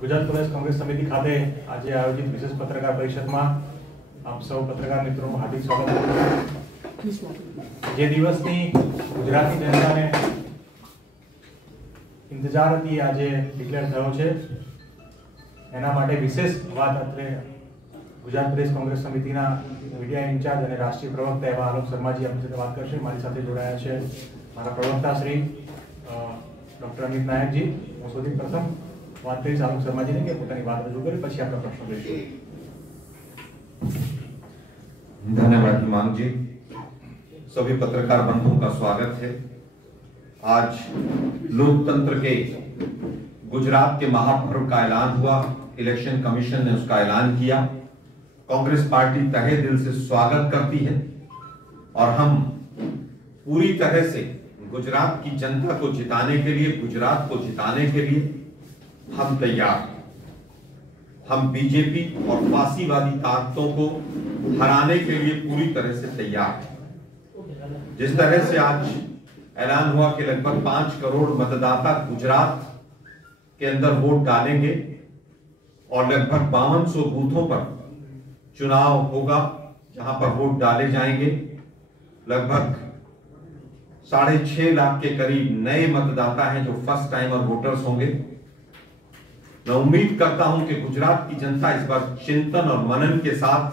ગુજરાત પ્રદેશ કોંગ્રેસ સમિતિ ખાતે આજે આયોજિત વિશેષ પત્રકાર પરિષદમાં આપ સૌ પત્રકાર મિત્રોનું હાર્દિક સ્વાગત છે। જે દિવસની ગુજરાતની જનતાને ઇંતજાર હતી આજે ડિક્લેર થયો છે, એના માટે વિશેષ વાત અત્રે ગુજરાત પ્રદેશ કોંગ્રેસ સમિતિના મીડિયા ઇન્ચાર્જ અને રાષ્ટ્રીય પ્રવક્તા એવા આલોક શર્માજી આપણી સાથે વાત કરશે। મારી સાથે જોડાયા છે મારા પ્રવક્તા શ્રી ડોક્ટર અમિત નાયકજી। હું સૌથી પ્રથમ વાત કરીશ આલોક શર્માજીને કે પોતાની વાત રજૂ કરી, પછી આપણે પ્રશ્નો લઈશું। धन्यवाद हिमांक जी। सभी पत्रकार बंधुओं का स्वागत है। आज लोकतंत्र के गुजरात के महापर्व का ऐलान हुआ, इलेक्शन कमीशन ने उसका ऐलान किया। कांग्रेस पार्टी तहे दिल से स्वागत करती है और हम पूरी तरह से गुजरात की जनता को जिताने के लिए, गुजरात को जिताने के लिए हम तैयार हैं। हम बीजेपी और फासीवादी ताकतों को हराने के लिए पूरी तरह से तैयार हैं। जिस तरह से आज ऐलान हुआ कि लगभग 5 करोड़ मतदाता गुजरात के अंदर वोट डालेंगे और लगभग 5200 बूथों पर चुनाव होगा जहां पर वोट डाले जाएंगे। लगभग 6.5 लाख के करीब नए मतदाता हैं जो फर्स्ट टाइमर वोटर्स होंगे। मैं उम्मीद करता हूं कि गुजरात की जनता इस बार चिंतन और मनन के साथ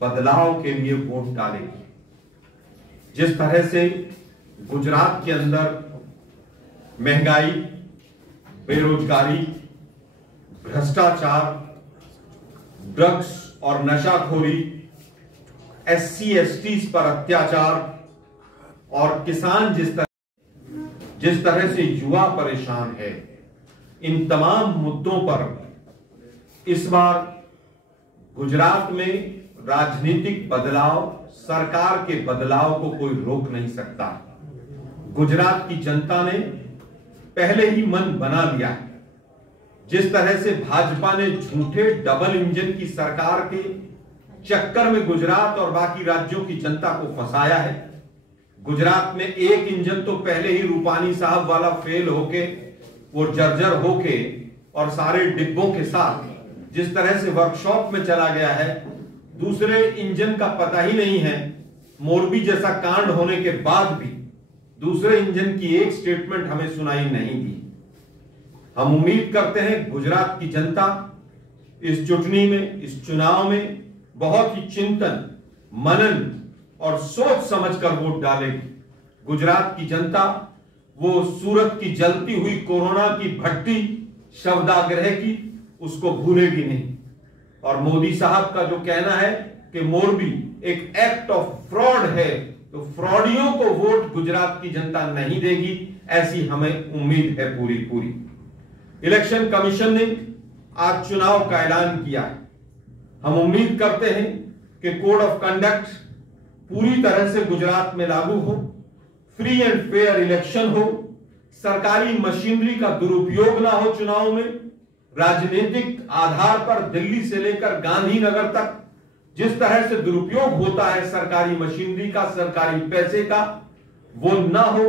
बदलाव के लिए वोट डालेगी। जिस तरह से गुजरात के अंदर महंगाई, बेरोजगारी, भ्रष्टाचार, ड्रग्स और नशाखोरी, SC STs पर अत्याचार और किसान जिस तरह से युवा परेशान है, इन तमाम मुद्दों पर इस बार गुजरात में राजनीतिक बदलाव, सरकार के बदलाव को कोई रोक नहीं सकता। गुजरात की जनता ने पहले ही मन बना लिया। जिस तरह से भाजपा ने झूठे डबल इंजन की सरकार के चक्कर में गुजरात और बाकी राज्यों की जनता को फंसाया है। गुजरात में एक इंजन तो पहले ही रूपानी साहब वाला फेल होके, वो जर्जर होके और सारे डिब्बों के साथ जिस तरह से वर्कशॉप में चला गया है, दूसरे इंजन का पता ही नहीं है। मोरबी जैसा कांड होने के बाद भी दूसरे इंजन की एक स्टेटमेंट हमें सुनाई नहीं दी। हम उम्मीद करते हैं गुजरात की जनता इस चुटनी में, इस चुनाव में बहुत ही चिंतन, मनन और सोच समझकर वोट डालेगी। गुजरात की जनता वो सूरत की जलती हुई कोरोना की भट्टी शवदाग्रह की उसको भूलेगी नहीं। और मोदी साहब का जो कहना है कि मोरबी एक एक्ट ऑफ फ्रॉड है, तो फ्रॉडियों को वोट गुजरात की जनता नहीं देगी, ऐसी हमें उम्मीद है पूरी। इलेक्शन कमीशन ने आज चुनाव का ऐलान किया है। हम उम्मीद करते हैं कि कोड ऑफ कंडक्ट पूरी तरह से गुजरात में लागू हो, फ्री एंड फेयर इलेक्शन हो, सरकारी मशीनरी का दुरुपयोग ना हो चुनाव में। राजनीतिक आधार पर दिल्ली से लेकर गांधीनगर तक जिस तरह से दुरुपयोग होता है सरकारी मशीनरी का, सरकारी पैसे का, वो ना हो,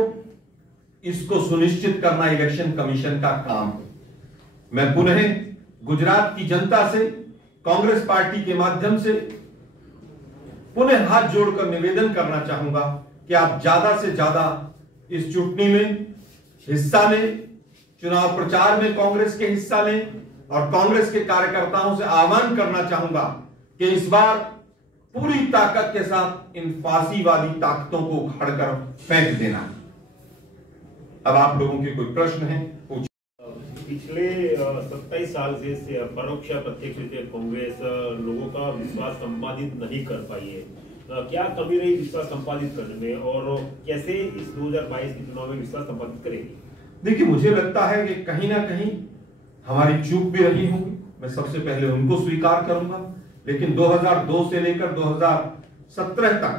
इसको सुनिश्चित करना इलेक्शन कमीशन का काम है। मैं पुनः गुजरात की जनता से, कांग्रेस पार्टी के माध्यम से पुनः हाथ जोड़कर निवेदन करना चाहूंगा कि आप ज्यादा से ज्यादा इस चुटनी में हिस्सा लें, चुनाव प्रचार में कांग्रेस के हिस्सा लें और कांग्रेस के कार्यकर्ताओं से आह्वान करना चाहूंगा कि इस बार पूरी ताकत के साथ इन फांसीवादी ताकतों को उखाड़कर फेंक देना। अब आप लोगों के कोई प्रश्न है पूछिए। पिछले 27 साल से परोक्ष प्रत्यक्ष रीते कांग्रेस लोगों का विश्वास संपादित नहीं कर पाई है। क्या कमी रही विश्वास संपादित करने में और कैसे इस 2022 के चुनाव में विश्वास संपादित करेगी? देखिए, मुझे लगता है कि कहीं ना कहीं हमारी चूक भी रही होगी। मैं सबसे पहले उनको स्वीकार करूंगा, लेकिन 2002 से लेकर 2017 तक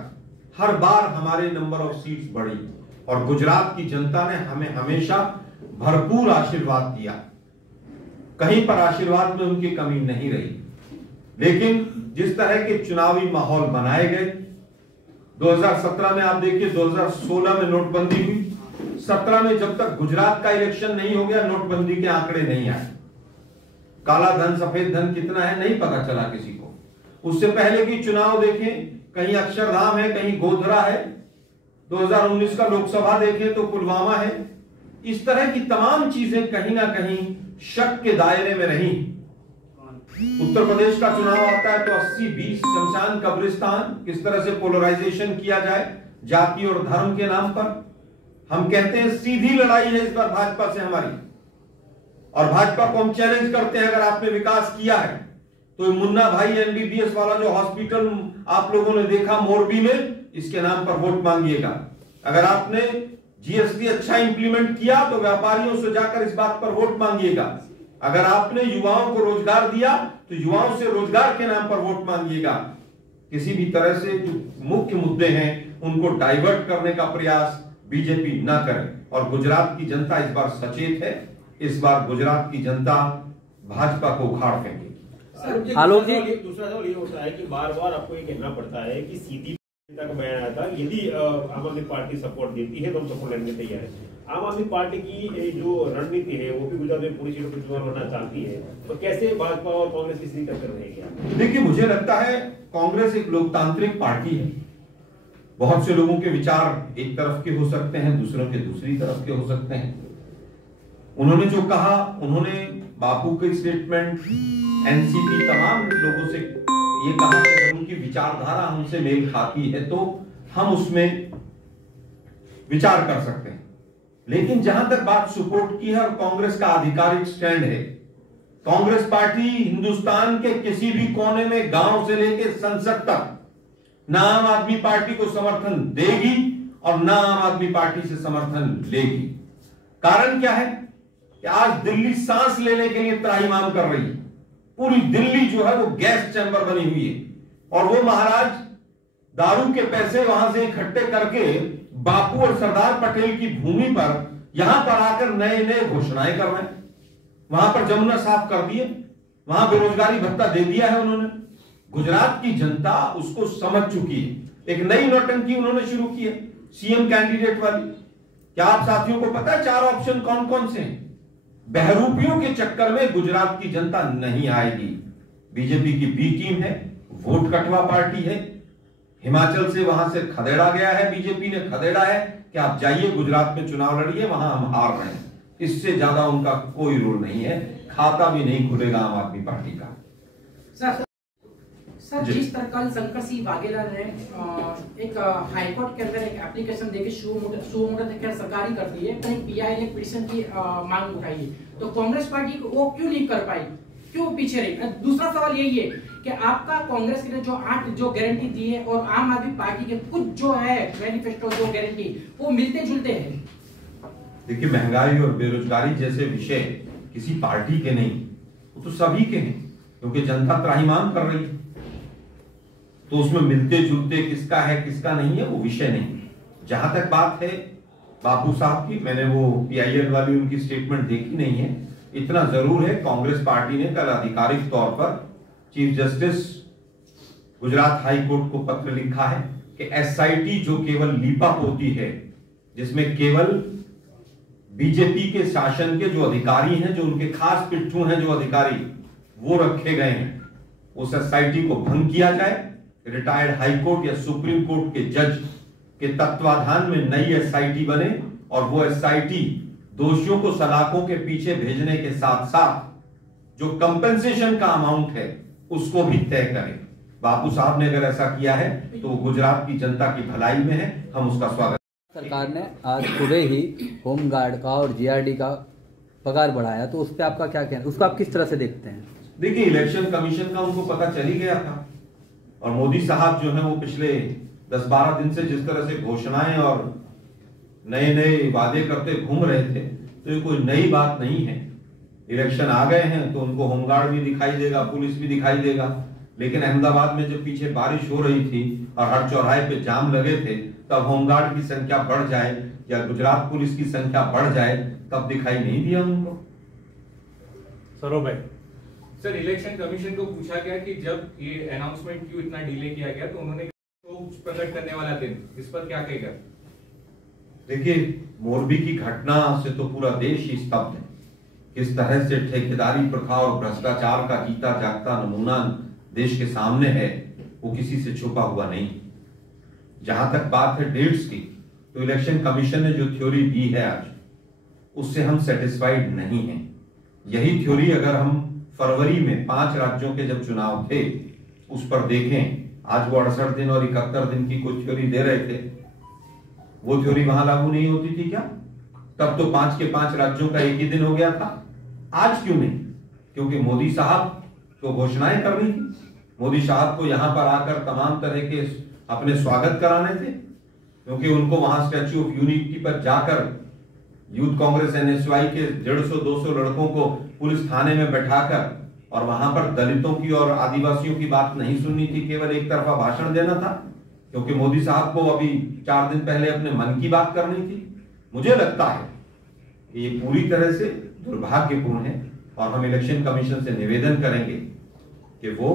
हर बार हमारे नंबर ऑफ सीट्स बढ़ी और गुजरात की जनता ने हमें हमेशा भरपूर आशीर्वाद दिया। कहीं पर आशीर्वाद में उनकी कमी नहीं रही। लेकिन जिस तरह के चुनावी माहौल बनाए गए, 2017 में आप देखिए, 2016 में नोटबंदी हुई, 17 में जब तक गुजरात का इलेक्शन नहीं हो गया, नोटबंदी के आंकड़े नहीं आए। काला धन सफेद धन कितना है नहीं पता चला किसी को। उससे पहले की चुनाव देखें, कहीं अक्षरधाम है, कहीं गोधरा है। 2019 का लोकसभा देखें तो पुलवामा है। इस तरह की तमाम चीजें कहीं ना कहीं शक के दायरे में रही। उत्तर प्रदेश का चुनाव आता है तो 80-20 शमशान कब्रिस्तान, किस तरह से पोलराइजेशन किया जाए जाति और धर्म के नाम पर। हम कहते हैं सीधी लड़ाई है इस बार भाजपा से हमारी, और भाजपा को हम चैलेंज करते हैं, अगर आपने विकास किया है तो मुन्ना भाई एमबीबीएस वाला जो हॉस्पिटल आप लोगों ने देखा मोरबी में, इसके नाम पर वोट मांगिएगा। अगर आपने जीएसटी अच्छा इंप्लीमेंट किया तो व्यापारियों से जाकर इस बात पर वोट मांगिएगा। अगर आपने युवाओं को रोजगार दिया तो युवाओं से रोजगार के नाम पर वोट मांगिएगा। किसी भी तरह से जो मुख्य मुद्दे हैं उनको डाइवर्ट करने का प्रयास बीजेपी ना करे। और गुजरात की जनता इस बार सचेत है। इस बार गुजरात की जनता भाजपा को उखाड़ फेंकेगी। आलोक जी, दूसरा सवाल ये होता है कि बार बार आपको ये कहना पड़ता है कि सीधी नेता का बयान आया था, यदि आम आदमी पार्टी सपोर्ट देती है तो हम सपोर्ट लेने तैयार है। आम आदमी पार्टी की जो रणनीति है वो भी गुजरात में पूरी सीटों पर चुनाव लड़ना चाहती है, तो कैसे भाजपा और कांग्रेस की सीधी टक्कर रहेगी? देखिए, मुझे लगता है कांग्रेस एक लोकतांत्रिक पार्टी है। बहुत से लोगों के विचार एक तरफ के हो सकते हैं, दूसरों के दूसरी तरफ के हो सकते हैं। उन्होंने जो कहा, उन्होंने बापू की स्टेटमेंट, एनसीपी, तमाम लोगों से ये कहा कि अगर उनकी विचारधारा हमसे मेल खाती है तो हम उसमें विचार कर सकते हैं। लेकिन जहां तक बात सपोर्ट की है और कांग्रेस का आधिकारिक स्टैंड है, कांग्रेस पार्टी हिंदुस्तान के किसी भी कोने में, गांव से लेकर संसद तक, ना आम आदमी पार्टी को समर्थन देगी और ना आम आदमी पार्टी से समर्थन लेगी। कारण क्या है कि आज दिल्ली सांस लेने के लिए त्राहिमाम कर रही है। पूरी दिल्ली जो है वो गैस चैंबर बनी हुई है, और वो महाराज दारू के पैसे वहां से इकट्ठे करके बापू और सरदार पटेल की भूमि पर यहां पर आकर नए नए घोषणाएं कर रहे हैं। वहां पर जमुना साफ कर दिए, वहां बेरोजगारी भत्ता दे दिया है उन्होंने। गुजरात की जनता उसको समझ चुकी है। एक नई नौटंकी उन्होंने शुरू की है, सीएम कैंडिडेट वाली। क्या आप साथियों को पता है 4 ऑप्शन कौन कौन से हैं? बहरूपियों के चक्कर में गुजरात की जनता नहीं आएगी। बीजेपी की बी टीम है, वोट कटवा पार्टी है। हिमाचल से वहां से खदेड़ा गया है, बीजेपी ने खदेड़ा है कि आप जाइए गुजरात में चुनाव लड़िए, वहां हम हार रहे हैं। इससे ज्यादा उनका कोई रोल नहीं है। खाता भी नहीं खुलेगा आम आदमी पार्टी का। सर, जिस तरह कल शंकर सिंह वाघेला ने एक हाईकोर्ट के अंदर एक एप्लीकेशन देके खैर सरकारी कर दी है, कहीं पीआई ने पिटीशन की मांग उठाई है, तो कांग्रेस पार्टी वो क्यों नहीं कर पाई, क्यों पीछे रही? दूसरा सवाल यही है कि आपका कांग्रेस के लिए जो 8 जो गारंटी दी है और आम आदमी पार्टी के कुछ जो है मैनिफेस्टो जो गारंटी वो मिलते जुलते हैं। देखिए, महंगाई और बेरोजगारी जैसे विषय किसी पार्टी के नहीं, वो तो सभी के हैं, क्योंकि जनता त्राहिमाम कर रही है। तो उसमें मिलते जुलते किसका है किसका नहीं है वो विषय नहीं। जहां तक बात है बापू साहब की, मैंने वो पीआईएल वाली उनकी स्टेटमेंट देखी नहीं है। इतना जरूर है, कांग्रेस पार्टी ने कल आधिकारिक तौर पर chief justice Gujarat high court को पत्र लिखा है कि एसआईटी जो केवल लीपापोती है, जिसमें केवल बीजेपी के शासन के जो अधिकारी हैं, जो उनके खास पिट्ठू हैं, जो अधिकारी वो रखे गए हैं, उस एसआईटी को भंग किया जाए। रिटायर्ड हाई कोर्ट या सुप्रीम कोर्ट के जज के तत्वाधान में नई एसआईटी बने और वो एसआईटी दोषियों को सलाखों के पीछे भेजने के साथ साथ जो कंपेंसेशन का अमाउंट है उसको भी तय करे। बापू साहब ने अगर ऐसा किया है तो गुजरात की जनता की भलाई में है, हम उसका स्वागत। सरकार ने आज सुबह ही होमगार्ड का और जीआरडी का पगार बढ़ाया, तो उस पर आपका क्या कहना है, उसको आप किस तरह से देखते हैं? देखिए, इलेक्शन कमीशन का उनको पता चल ही गया था, और मोदी साहब जो है वो पिछले 10-12 दिन से जिस तरह से घोषणाएं और नए नए वादे करते घूम रहे थे, तो ये कोई नई बात नहीं है। इलेक्शन आ गए हैं तो उनको होमगार्ड भी दिखाई देगा, पुलिस भी दिखाई देगा। लेकिन अहमदाबाद में जब पीछे बारिश हो रही थी और हर चौराहे पे जाम लगे थे, तब होमगार्ड की संख्या बढ़ जाए या गुजरात पुलिस की संख्या बढ़ जाए तब दिखाई नहीं दिया उनको। सरोज भाई, सर, इलेक्शन कमीशन को पूछा गया कि जब ये अनाउंसमेंट क्यों इतना डिले किया गया, तो उन्होंने तो प्रकट करने वाला दिन, इस पर क्या कहेगा? देखिए, मोरबी की घटना से तो पूरा देश ही स्तब्ध है। किस तरह से ठेकेदारी प्रथा और भ्रष्टाचार का जीता जागता नमूना देश के सामने है, वो किसी से छुपा हुआ नहीं। जहां तक बात है डेट्स की, तो इलेक्शन कमीशन ने जो थ्योरी दी है आज, उससे हम सेटिस्फाइड नहीं हैं। यही थ्योरी अगर हम फरवरी में 5 राज्यों के जब चुनाव थे उस पर देखें, आज वो 68 दिन और 71 दिन की कोई थ्योरी दे रहे थे, वो थ्योरी वहां लागू नहीं होती थी क्या? तब तो 5 के 5 राज्यों का एक ही दिन हो गया था। आज क्यों नहीं? क्योंकि मोदी साहब को घोषणाएं करनी थी, मोदी साहब को यहां पर आकर तमाम तरह के अपने स्वागत कराने थे, क्योंकि उनको वहां स्टैच्यू ऑफ यूनिटी पर जाकर यूथ कांग्रेस एनएसयूआई के 150-200 लड़कों को पुलिस थाने में बैठाकर और वहां पर दलितों की और आदिवासियों की बात नहीं सुननी थी, केवल एक तरफा भाषण देना था, क्योंकि मोदी साहब को अभी 4 दिन पहले अपने मन की बात करनी थी। मुझे लगता है कि ये पूरी तरह से दुर्भाग्यपूर्ण है और हम इलेक्शन कमीशन से निवेदन करेंगे कि वो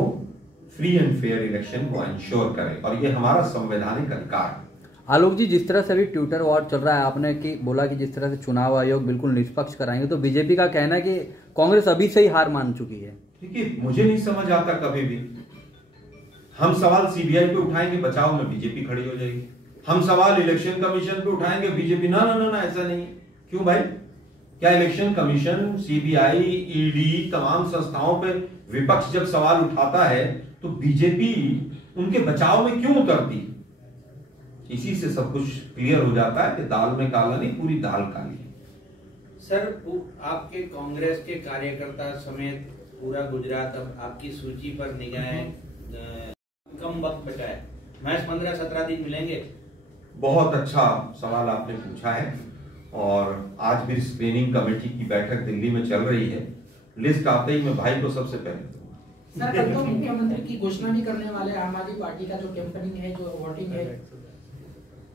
फ्री एंड फेयर इलेक्शन को इंश्योर करे, और ये हमारा संवैधानिक अधिकार है। आलोक जी, जिस तरह से अभी ट्विटर वॉर चल रहा है, आपने कि बोला कि जिस तरह से चुनाव आयोग बिल्कुल निष्पक्ष कराएंगे, तो बीजेपी का कहना है कि कांग्रेस अभी से ही हार मान चुकी है। देखिए, मुझे नहीं समझ आता कभी भी हम सवाल सीबीआई पे उठाएंगे, बचाव में बीजेपी खड़ी हो जाएगी। हम सवाल इलेक्शन कमीशन पे उठाएंगे, बीजेपी ना ना ना ना ऐसा नहीं। क्यों भाई? क्या इलेक्शन कमीशन, सीबीआई, ईडी, तमाम संस्थाओं पे विपक्ष जब सवाल उठाता है तो बीजेपी उनके बचाव में क्यों उतरती? इसी से सब कुछ क्लियर हो जाता है कि दाल में काला नहीं, पूरी दाल काली है। सर, आपके कांग्रेस के कार्यकर्ता समेत पूरा गुजरात अब आपकी सूची पर निगाहें, कम वक्त बचा है, महज 15-17 दिन मिलेंगे। बहुत अच्छा सवाल आपने पूछा है, और आज भी स्क्रीनिंग कमेटी की बैठक दिल्ली में चल रही है। लिस्ट आते ही मैं भाई को सबसे पहले सर, कल तो मुख्यमंत्री की घोषणा भी करने वाले आम आदमी पार्टी का जो कैंपेनिंग है, जो वोटिंग है,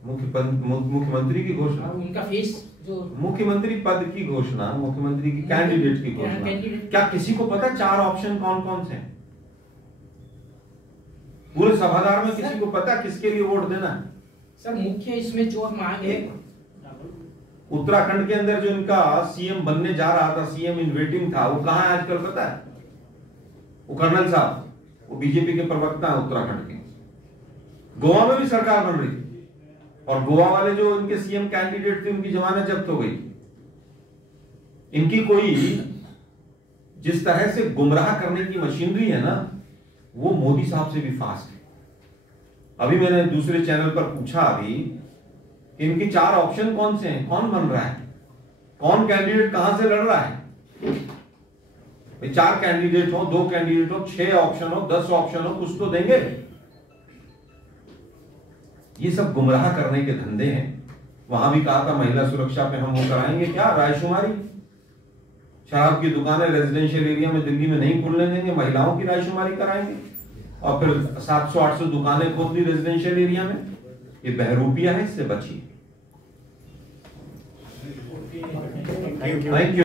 मुख्यमंत्री की घोषणा, उनका फेस जो मुख्यमंत्री पद की घोषणा, मुख्यमंत्री की कैंडिडेट की घोषणा। क्या किसी को पता 4 ऑप्शन कौन कौन से हैं? पूरे सभागार में किसी को पता किसके लिए वोट देना है? सर, मुख्य इसमें जो मांग है, उत्तराखंड के अंदर जो इनका सीएम बनने जा रहा था, सीएम इन वेटिंग था, वो कहां है आजकल पता है? वो कर्नल साहब, वो बीजेपी के प्रवक्ता है उत्तराखंड के। गोवा में भी सरकार बन रही थी, और गोवा वाले जो इनके सीएम कैंडिडेट थे, उनकी जमानत जब्त हो गई। इनकी कोई जिस तरह से गुमराह करने की मशीनरी है ना, वो मोदी साहब से भी फास्ट है। अभी मैंने दूसरे चैनल पर पूछा अभी, इनके 4 ऑप्शन कौन से हैं, कौन बन रहा है, कौन कैंडिडेट कहां से लड़ रहा है? 4 कैंडिडेट हो, 2 कैंडिडेट हो, 6 ऑप्शन हो, 10 ऑप्शन हो, कुछ तो देंगे। ये सब गुमराह करने के धंधे हैं। वहां भी कहा था महिला सुरक्षा पे हम वो कराएंगे, क्या रायशुमारी? शराब की दुकानें रेजिडेंशियल एरिया में दिल्ली में नहीं खुलने देंगे, महिलाओं की रायशुमारी कराएंगे, और फिर 700-800 दुकानें खोल दी रेजिडेंशियल एरिया में। ये बहरूपिया है, इससे बचिए। Thank you.